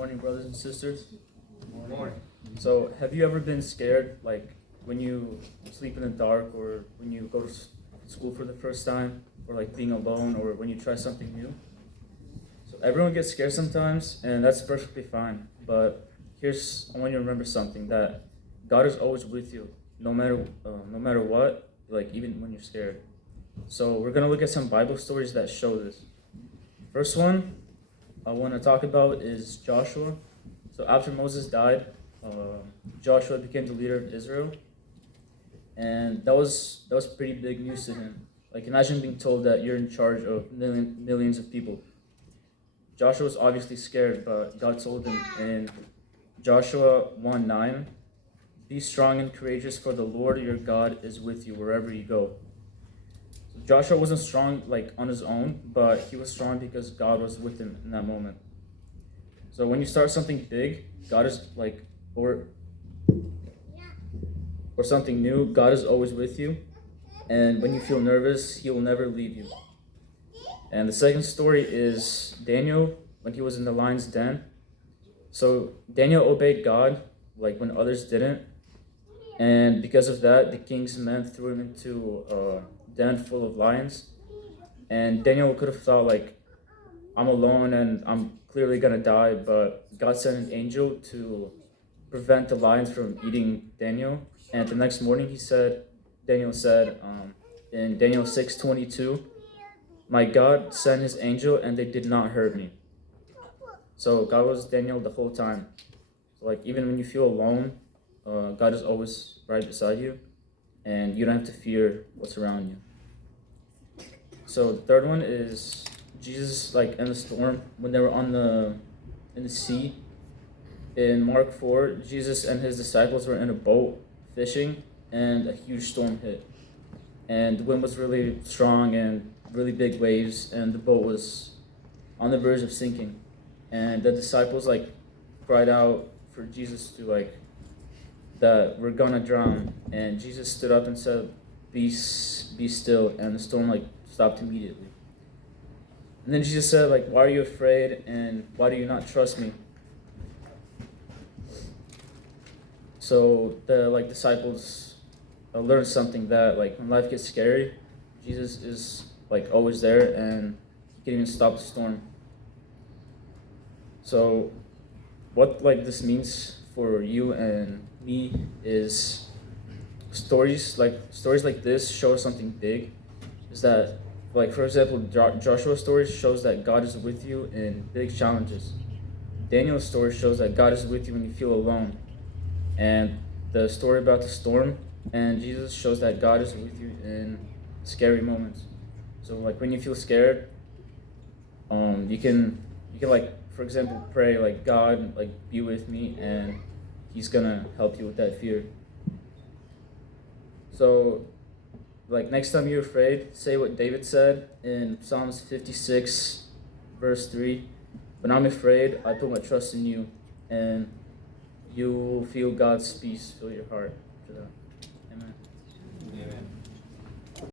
Morning, brothers and sisters. Morning. So, have you ever been scared, like when you sleep in the dark, or when you go to school for the first time, or like being alone, or when you try something new? So, everyone gets scared sometimes, and that's perfectly fine. But I want you to remember something, that God is always with you, no matter what, like even when you're scared. So, we're gonna look at some Bible stories that show this. First one I want to talk about is Joshua. So after Moses died, Joshua became the leader of Israel, and that was pretty big news to him. Like, imagine being told that you're in charge of millions of people. Joshua was obviously scared, but God told him in Joshua 1:9, "Be strong and courageous, for the Lord your God is with you wherever you go." So Joshua wasn't strong like on his own, but he was strong because God was with him in that moment. So when you start something big, God is like, or something new, God is always with you. And when you feel nervous, He will never leave you. And the second story is Daniel when he was in the lion's den. So Daniel obeyed God, like when others didn't. And because of that, the king's men threw him into a den full of lions. And Daniel could have thought, like, I'm alone and I'm clearly gonna die, but God sent an angel to prevent the lions from eating Daniel. And the next morning, Daniel said, in Daniel 6:22, "My God sent His angel, and they did not hurt me." So God was Daniel the whole time. So, like, even when you feel alone, God is always right beside you, and you don't have to fear what's around you. So the third one is Jesus, like in the storm when they were in the sea. In Mark 4, Jesus and his disciples were in a boat fishing, and a huge storm hit. And the wind was really strong and really big waves, and the boat was on the verge of sinking. And the disciples like cried out for Jesus to like that we're gonna drown. And Jesus stood up and said, be still," and the storm like stopped immediately. And then Jesus said, like, "Why are you afraid, and why do you not trust me?" So the like disciples learned something, that like when life gets scary, Jesus is like always there, and he can even stop the storm. So what like this means for you and me is stories like this show something big. Is that, like, for example, Joshua's story shows that God is with you in big challenges. Daniel's story shows that God is with you when you feel alone. And the story about the storm and Jesus shows that God is with you in scary moments. So like when you feel scared, you can like, for example, pray like, "God, like, be with me," and He's gonna help you with that fear. So like next time you're afraid, say what David said in Psalms 56 verse 3. "When I'm afraid, I put my trust in you," and you will feel God's peace fill your heart after that.